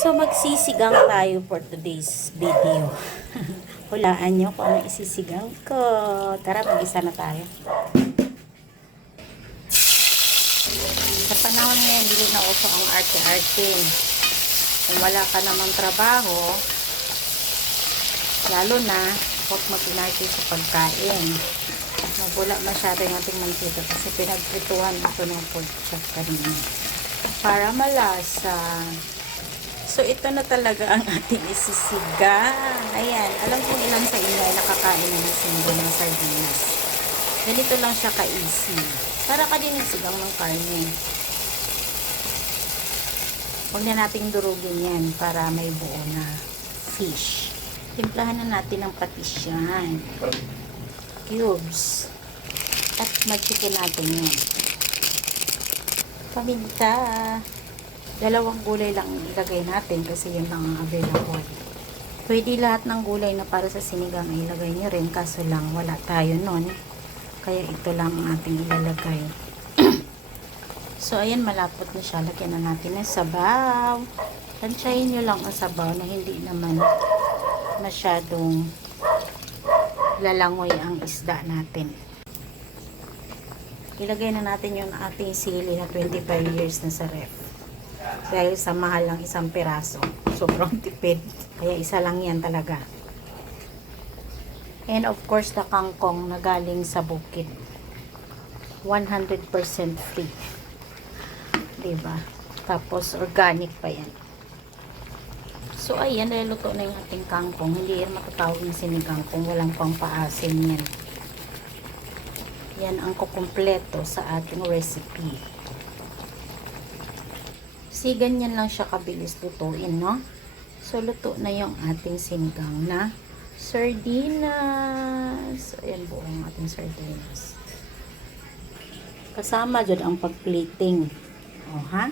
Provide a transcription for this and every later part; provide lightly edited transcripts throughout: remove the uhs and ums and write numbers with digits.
So, magsisigang tayo for today's video. Hulaan nyo kung ano isisigang ko. Tara, mag-isa na tayo. Sa panahon ngayon, hindi na uso ang arte-arte. Kung wala ka namang trabaho, lalo na, huwag mag-inarte sa pagkain. Mabula masyado yung ating mantika kasi pinagprituhan ito ng pork chop kanina. Para malasa. So, ito na talaga ang ating isisigang. Ayan. Alam kong ilang sa inyo ay nakakain na ng sinigang ng sardinas. Ganito lang siya ka-easy. Para ka din sigang ng karne. Huwag na nating durugin yan para may buo na fish. Timplahan na natin ng patis yan. Cubes. At magikin natin yan. Paminta. Dalawang gulay lang ilagay natin kasi yun lang ang available. Pwede lahat ng gulay na para sa sinigang ay ilagay nyo rin, kaso lang wala tayo nun. Kaya ito lang ang ating ilalagay. So, ayan, malapot na siya. Lagyan na natin ng sabaw. Tansyahin nyo lang ang sabaw na hindi naman masyadong lalangoy ang isda natin. Ilagay na natin yung ating sili na 25 years na sa ref. Dahil sa mahal lang isang piraso. Sobrang tipid. Kaya isa lang yan talaga. And of course, the kangkong na galing sa bukid. 100% free. Diba? Tapos, organic pa yan. So, ayan, niluto na yung ating kangkong. Hindi yan matatawag ng sinigang kung walang pang paasim yan. Yan ang kukumpleto sa ating recipe. Kasi ganyan lang siya kabilis lutuin, no? So, luto na yung ating sinigang na sardinas. Ayan, buong ating sardinas. Kasama dyan ang pag-plating. O, ha?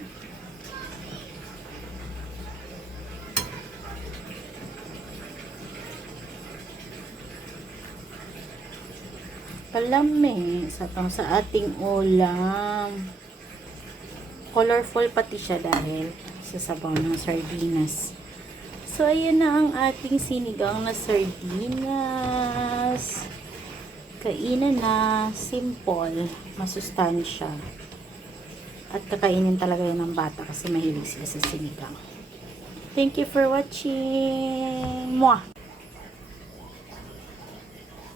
Palami sa ating ulam. Colorful pati siya dahil sa sabaw ng sardinas. So, ayan na ang ating sinigang na sardinas. Kainan na. Simple. Masustansya. At kakainin talaga yan ng bata kasi mahilig sila sa sinigang. Thank you for watching. Mwah!